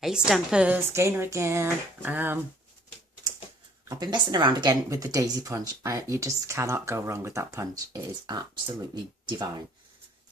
Hey Stampers, Gainer again. I've been messing around again with the daisy punch. You just cannot go wrong with that punch. It is absolutely divine.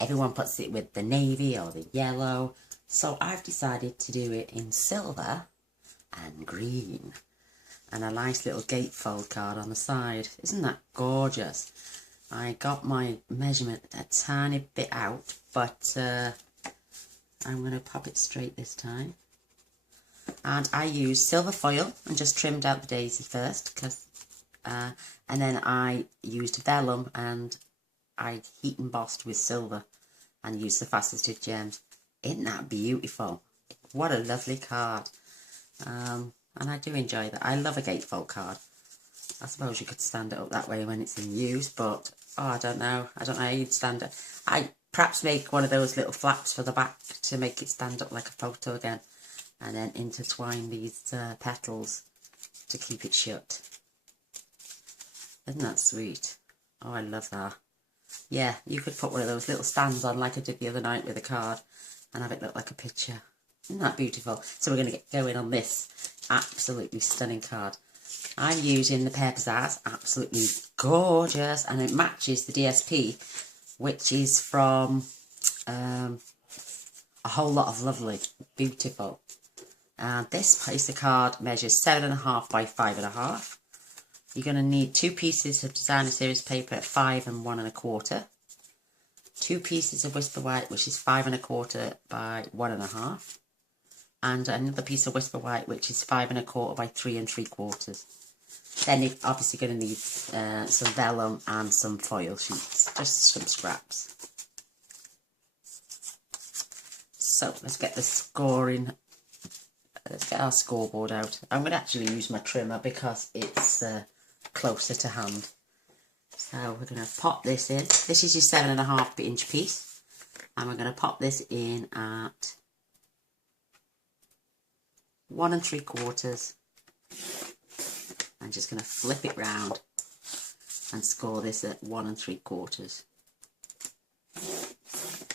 Everyone puts it with the navy or the yellow, so I've decided to do it in silver and green. And a nice little gatefold card on the side. Isn't that gorgeous? I got my measurement a tiny bit out, but I'm going to pop it straight this time. And I used silver foil and just trimmed out the daisy first, and then I used vellum and I heat embossed with silver and used the faceted gems. Isn't that beautiful? What a lovely card. And I do enjoy that. I love a gatefold card. I suppose you could stand it up that way when it's in use, but I don't know how you'd stand it. I perhaps make one of those little flaps for the back to make it stand up like a photo again. And then intertwine these petals to keep it shut. Isn't that sweet? Oh, I love that. Yeah, you could put one of those little stands on like I did the other night with a card and have it look like a picture. Isn't that beautiful? So we're going to get going on this absolutely stunning card. I'm using the Pear Pizzazz, absolutely gorgeous, and it matches the DSP, which is from a whole lot of lovely, beautiful. And this piece of card measures 7.5 by 5.5. You're going to need 2 pieces of designer series paper at 5 and 1 1/4. 2 pieces of whisper white, which is 5 1/4 by 1 1/2. And another piece of whisper white, which is 5 1/4 by 3 3/4. Then you're obviously going to need some vellum and some foil sheets, just some scraps. So let's get the scoring. Let's get our scoreboard out. I'm going to actually use my trimmer because it's closer to hand. So we're going to pop this in. This is your 7.5 inch piece. And we're going to pop this in at 1 3/4. I'm just going to flip it round and score this at 1 3/4.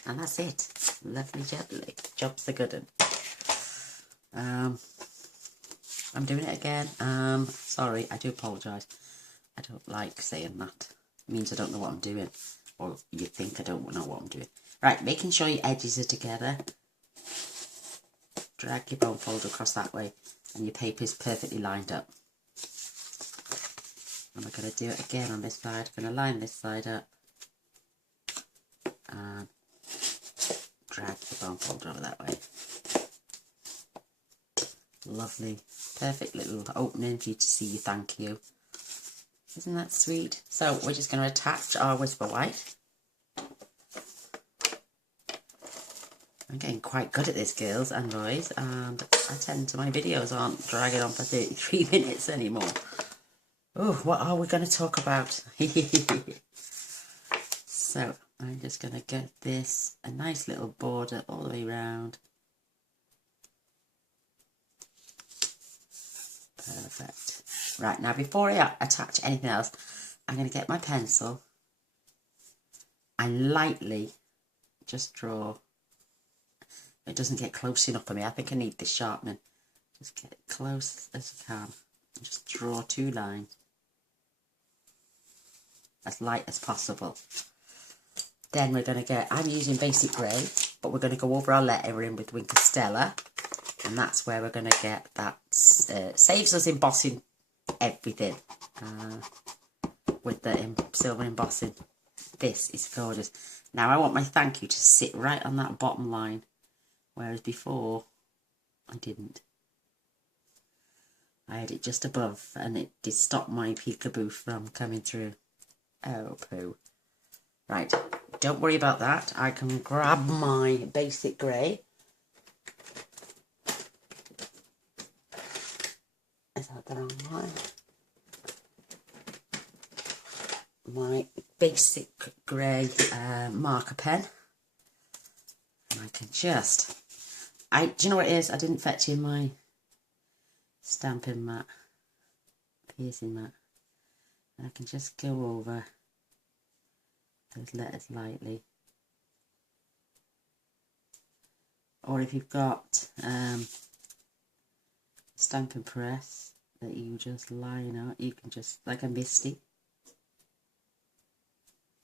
And that's it. Lovely jubbly. Job's the good one. I'm doing it again. Sorry, I do apologise. I don't like saying that. It means I don't know what I'm doing. Or you think I don't know what I'm doing. Right, making sure your edges are together. Drag your bone folder across that way. And your paper is perfectly lined up. And we're going to do it again on this side. I'm going to line this side up. And drag the bone folder over that way. Lovely, perfect little opening for you to see your thank you. Isn't that sweet? So we're just going to attach our whisper white. I'm getting quite good at this, girls and boys, and I tend to, my videos aren't dragging on for 33 minutes anymore. Oh, what are we going to talk about? So I'm just going to get this a nice little border all the way around. Perfect. Right, now before I attach anything else, I'm going to get my pencil and lightly just draw. It doesn't get close enough for me. I think I need this sharpening. Just get it close as I can. And just draw 2 lines. As light as possible. Then we're going to get, I'm using basic grey, but we're going to go over our lettering with Wink of Stella. And that's where we're going to get that, saves us embossing everything with the silver embossing. This is gorgeous. Now I want my thank you to sit right on that bottom line, whereas before I didn't. I had it just above and it did stop my peekaboo from coming through. Oh poo. Right, don't worry about that. I can grab my basic grey. Is that the wrong one? My basic grey marker pen. And I can just... do you know what it is? I didn't fetch in my stamping mat. Piercing mat. And I can just go over those letters lightly. Or if you've got stamping press that you just line out. You can just, like a misty,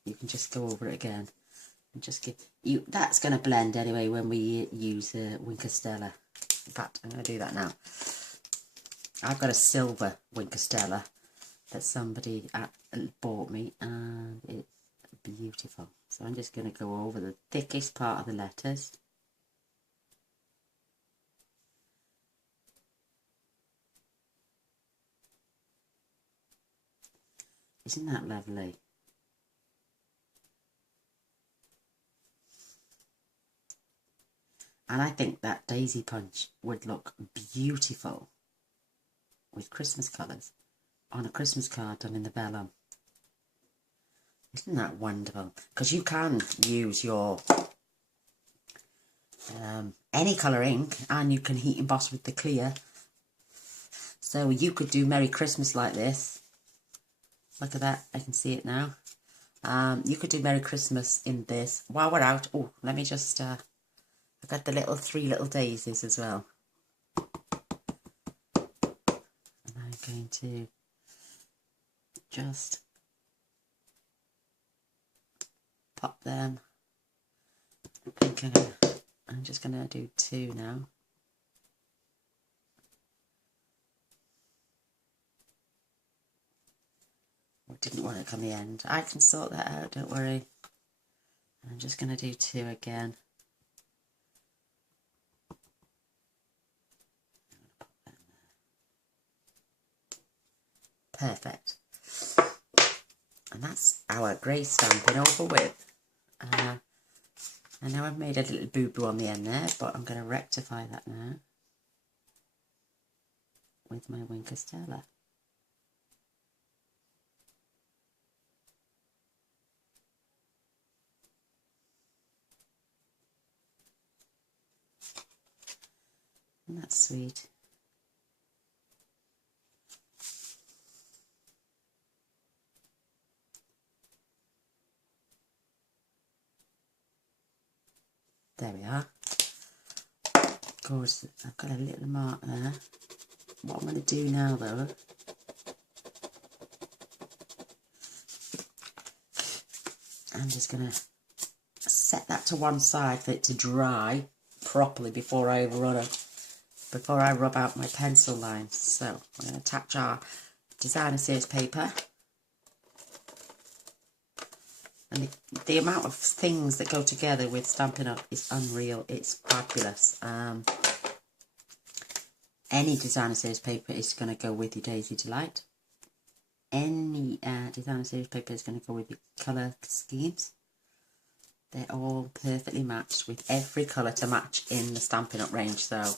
you can just go over it again and just give you, that's going to blend anyway when we use Winker Stella. In fact, I'm going to do that now. I've got a silver Winker Stella that somebody bought me, and it's beautiful. So I'm just going to go over the thickest part of the letters. Isn't that lovely? And I think that daisy punch would look beautiful with Christmas colours on a Christmas card done in the vellum. Isn't that wonderful? Because you can use your any colour ink, and you can heat emboss with the clear. So you could do Merry Christmas like this. Look at that, I can see it now. You could do Merry Christmas in this. While we're out, oh, let me just, I've got the three little daisies as well. And I'm going to just pop them. I'm just going to do two now. I didn't want it on the end. I can sort that out, don't worry. I'm just going to do two again. Perfect. And that's our grey stamping over with. I know I've made a little boo-boo on the end there, but I'm going to rectify that now with my Winker Stella. And that's sweet. There we are. Of course, I've got a little mark there. What I'm going to do now, though, I'm just going to set that to one side for it to dry properly before I rub out my pencil lines. So I'm going to attach our designer series paper. And the amount of things that go together with Stampin' Up! Is unreal. It's fabulous. Any designer series paper is going to go with your Daisy Delight. Any designer series paper is going to go with your colour schemes. They're all perfectly matched with every colour to match in the Stampin' Up! Range. So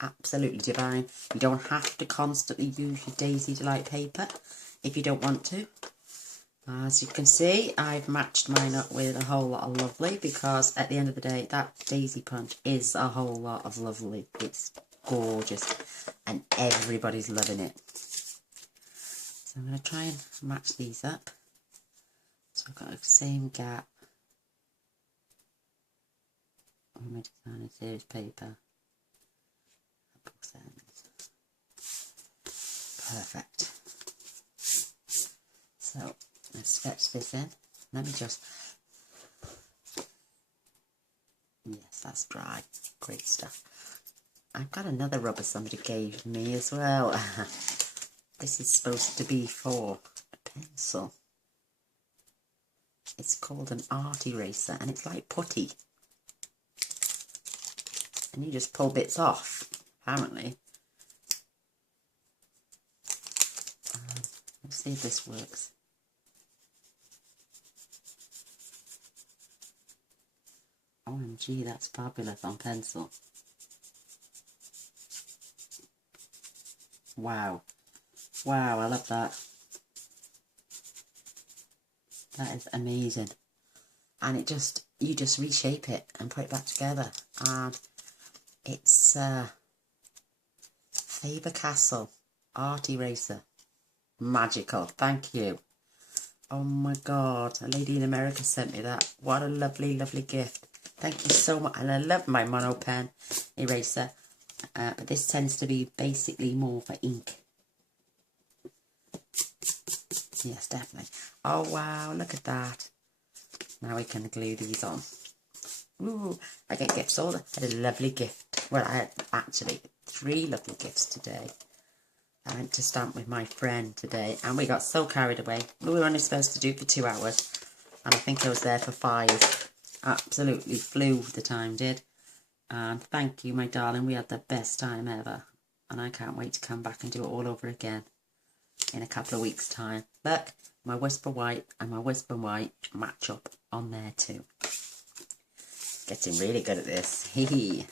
absolutely divine. You don't have to constantly use your Daisy Delight paper if you don't want to. As you can see, I've matched mine up with a whole lot of lovely, because at the end of the day, that daisy punch is a whole lot of lovely. It's gorgeous and everybody's loving it. So I'm going to try and match these up. So I've got the same gap on my designer series paper. Both ends. Perfect. So let's sketch this in. Let me just, yes, that's dry. Great stuff. I've got another rubber somebody gave me as well. This is supposed to be for a pencil. It's called an art eraser, and it's like putty. And you just pull bits off, apparently. Let's see if this works. OMG, that's fabulous on pencil. Wow. Wow, I love that. That is amazing. And it just, you just reshape it and put it back together. And it's Faber-Castell art eraser. Magical. Thank you. Oh my God. A lady in America sent me that. What a lovely, lovely gift. Thank you so much. And I love my mono pen eraser. But this tends to be basically more for ink. Yes, definitely. Oh wow, look at that. Now we can glue these on. Ooh, I get gifts all. I had a lovely gift. Well, I had actually 3 lovely gifts today. I went to stamp with my friend today and we got so carried away. We were only supposed to do it for 2 hours and I think I was there for 5. Absolutely flew, the time did. And thank you, my darling. We had the best time ever. And I can't wait to come back and do it all over again in a couple of weeks' time. Look, my Whisper White and my Whisper White match up on there too. Getting really good at this. Hee hee.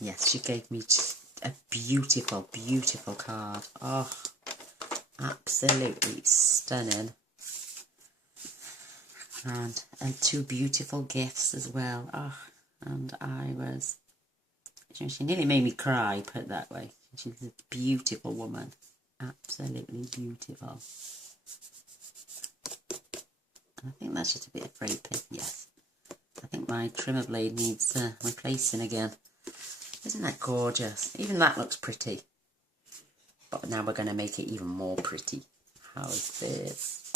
Yes, she gave me a beautiful, beautiful card. Oh, absolutely stunning. And 2 beautiful gifts as well. Oh, and I was, she nearly made me cry, put it that way. She's a beautiful woman. Absolutely beautiful. I think that's just a bit of frayed paper, yes. I think my trimmer blade needs replacing again. Isn't that gorgeous? Even that looks pretty. But now we're going to make it even more pretty. How's this?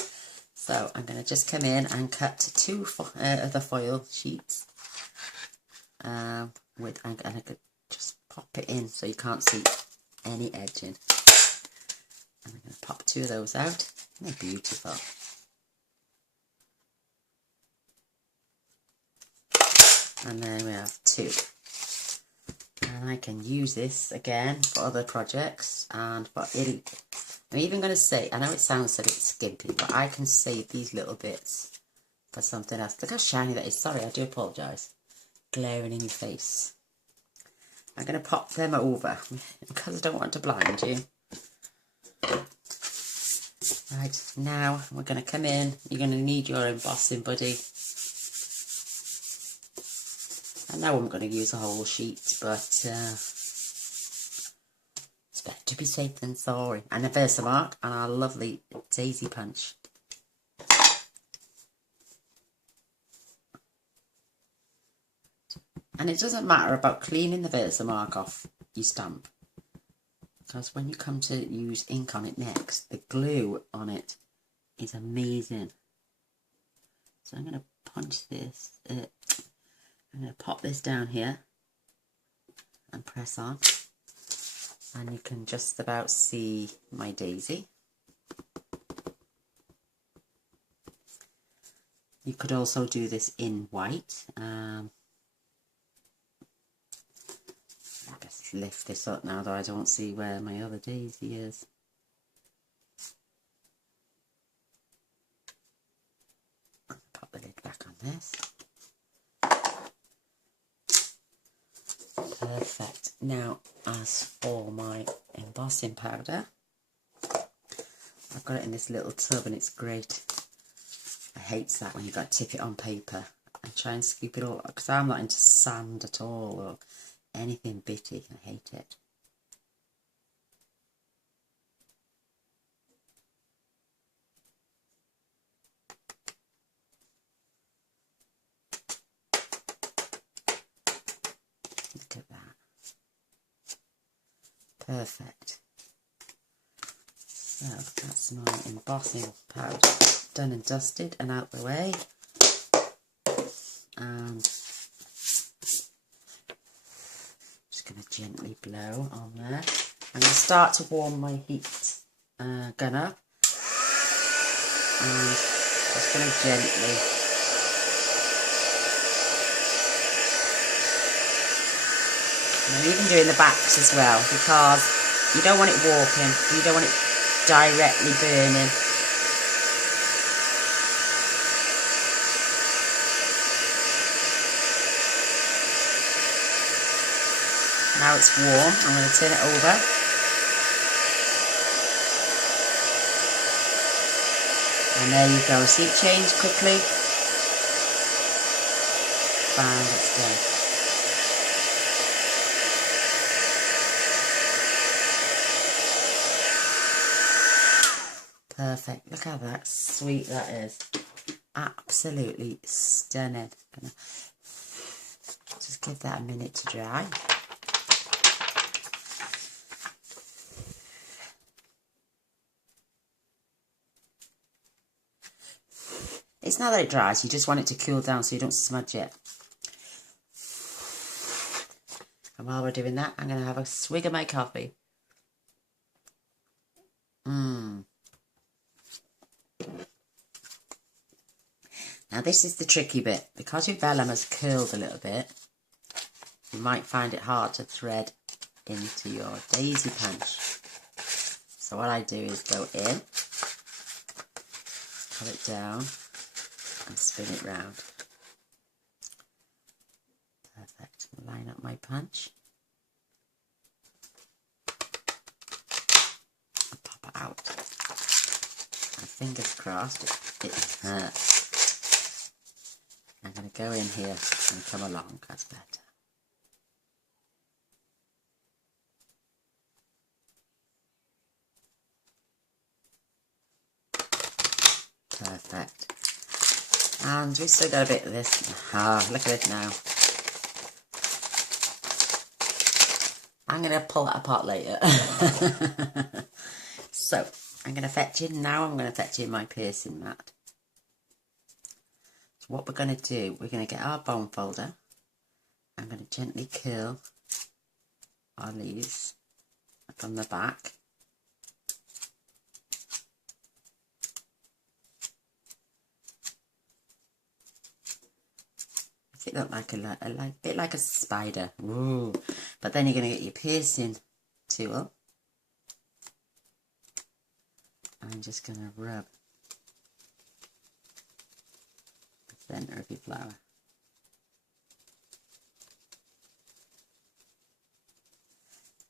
So I'm going to just come in and cut 2 of the foil sheets. I'm going to just pop it in so you can't see any edging. And I'm going to pop 2 of those out. They're beautiful. And there we have 2. And I can use this again for other projects and for ink. I'm even going to say, I know it sounds a bit skimpy, but I can save these little bits for something else. Look how shiny that is. Sorry, I do apologise. Glaring in your face. I'm going to pop them over because I don't want to blind you. Right, now we're going to come in. You're going to need your embossing buddy. I know I'm going to use a whole sheet, but it's better to be safe than sorry. And a Versamark and our lovely daisy punch. And it doesn't matter about cleaning the Versamark off your stamp, because when you come to use ink on it next, the glue on it is amazing. So I'm going to punch this. I'm going to pop this down here and press on, and you can just about see my daisy. You could also do this in white. I'll just lift this up now, though I don't see where my other daisy is. Pop the lid back on this. Perfect. Now, as for my embossing powder, I've got it in this little tub and it's great. I hate that when you got to tip it on paper and try and scoop it all, because I'm not into sand at all or anything bitty. I hate it. Look at that. Perfect. So that's my embossing powder done and dusted and out the way. And just going to gently blow on there. I'm going to start to warm my heat gun up. And just going to gently I'm even doing the backs as well, because you don't want it warping, you don't want it directly burning. Now it's warm, I'm going to turn it over. And there you go, see it change quickly? Bang, it's done. Perfect. Look how sweet that is. Absolutely stunning. Just give that a minute to dry. It's not that it dries, you just want it to cool down so you don't smudge it. And while we're doing that, I'm going to have a swig of my coffee. Now this is the tricky bit. Because your vellum has curled a little bit, you might find it hard to thread into your daisy punch. So what I do is go in, pull it down and spin it round. Perfect. Line up my punch. And pop it out. And fingers crossed it hurts. I'm going to go in here and come along, that's better. Perfect. And we've still got a bit of this. Ah, look at it now. I'm going to pull that apart later. So, I'm going to fetch in now. I'm going to fetch in my piercing mat. So what we're going to do, we're going to get our bone folder. I'm going to gently curl our leaves from the back. It look like a bit like a spider. Ooh. But then you're going to get your piercing tool. I'm just going to rub the centre of your flower.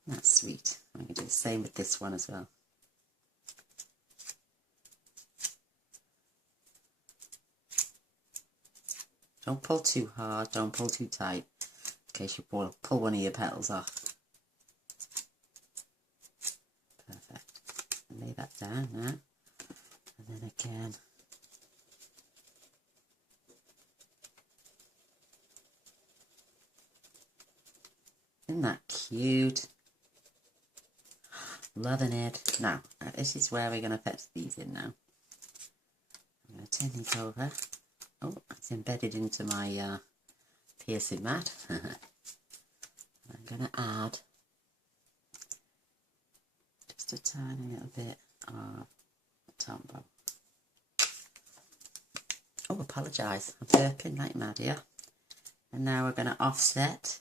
That's sweet. I'm going to do the same with this one as well. Don't pull too hard, don't pull too tight, in case you pull one of your petals off. Perfect. Lay that down now. And then again. Isn't that cute? Loving it. Now, this is where we're going to fetch these in now. I'm going to turn these over. Oh, it's embedded into my piercing mat. I'm going to add just a tiny little bit of Tombow. Oh, apologise. I'm burping like mad here. And now we're going to offset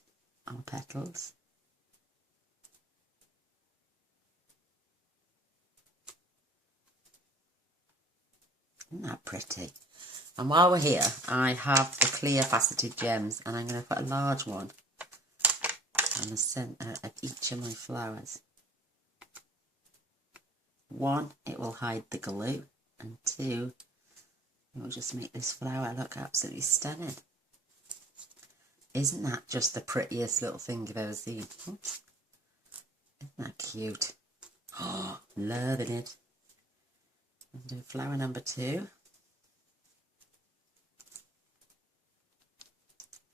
our petals. Isn't that pretty? And while we're here, I have the clear faceted gems, and I'm going to put a large one on the centre of each of my flowers. One, it will hide the glue, and two, it will just make this flower look absolutely stunning. Isn't that just the prettiest little thing you've ever seen? Oops. Isn't that cute? Oh, loving it. I'm going to do flower number 2.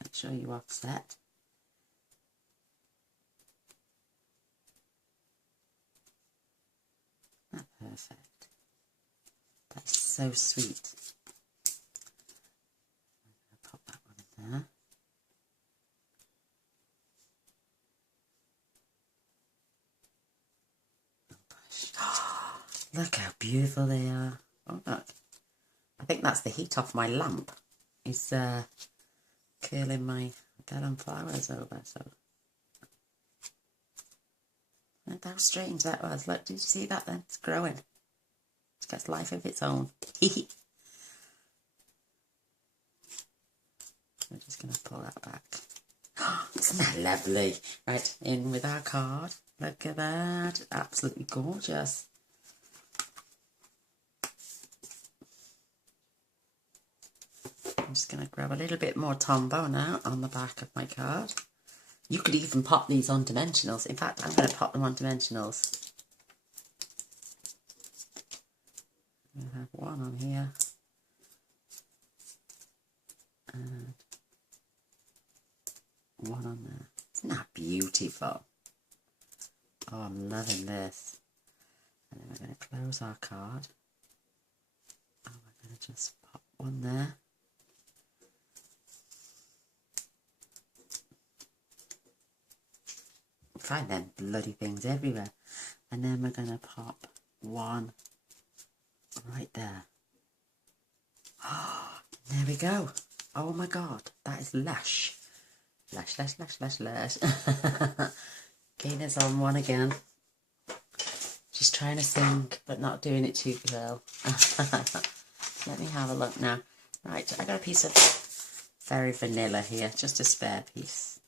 Make sure you offset. That's perfect. That's so sweet. I'm going to pop that one in there. Look how beautiful they are. Oh, look. I think that's the heat off my lamp. It's curling my vellum flowers over. So, look how strange that was. Look, did you see that then? It's growing. It's got life of its own. I'm just going to pull that back. Isn't that lovely? Right, in with our card. Look at that. Absolutely gorgeous. I'm just going to grab a little bit more Tombow now on the back of my card. You could even pop these on dimensionals. In fact, I'm going to pop them on dimensionals. I have one on here. And one on there. Isn't that beautiful? Oh, I'm loving this. And then we're going to close our card. And we're going to just pop one there. Find them bloody things everywhere. And then we're going to pop one right there. Oh, there we go. Oh my God, that is lush. Lush, lush, lush, lush, lush. Gaina's on one again. She's trying to sing, but not doing it too well. Let me have a look now. Right, I got a piece of fairy vanilla here, just a spare piece.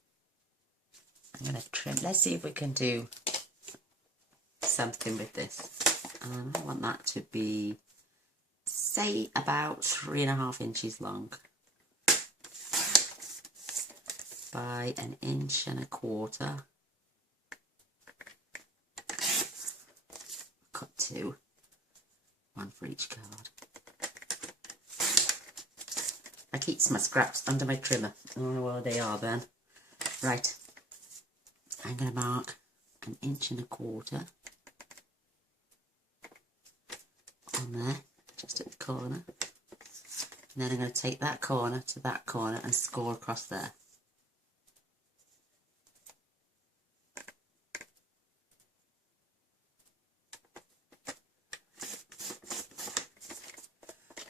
I'm going to trim. Let's see if we can do something with this. I want that to be, say, about 3.5 inches long by 1.25 inches. Cut 2, one for each card. I keep my scraps under my trimmer. I don't know where they are then. Right, I'm going to mark 1.25 inches on there, just at the corner. And then I'm going to take that corner to that corner and score across there.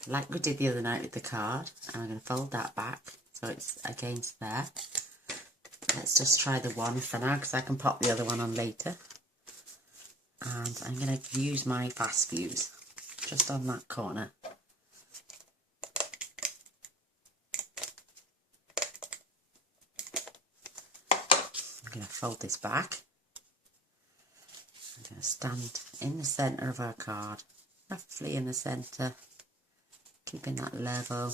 Like we did the other night with the card, and I'm going to fold that back so it's against there. Let's just try the one for now because I can pop the other one on later. And I'm going to use my fast fuse just on that corner. I'm going to fold this back. I'm going to stand in the centre of our card, roughly in the centre. Keeping that level.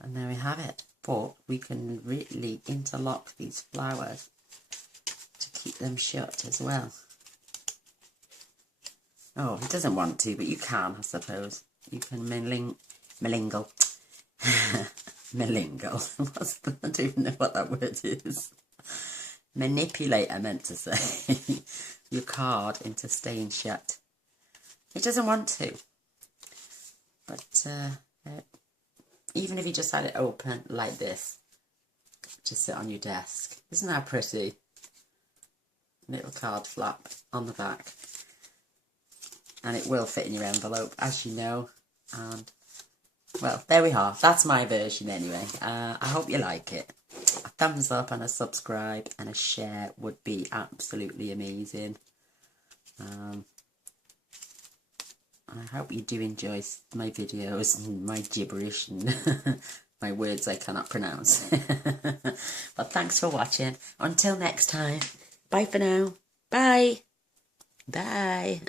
And there we have it. But we can really interlock these flowers to keep them shut as well. Oh, he doesn't want to, but you can, I suppose. You can melingle. Melingle. I don't even know what that word is. Manipulate, I meant to say. Your card into staying shut. It doesn't want to, but even if you just had it open like this, to sit on your desk, isn't that pretty? Little card flap on the back, and it will fit in your envelope, as you know. And well, there we are. That's my version anyway. I hope you like it. A thumbs up and a subscribe and a share would be absolutely amazing. I hope you do enjoy my videos and my gibberish and my words I cannot pronounce. But thanks for watching. Until next time. Bye for now. Bye. Bye.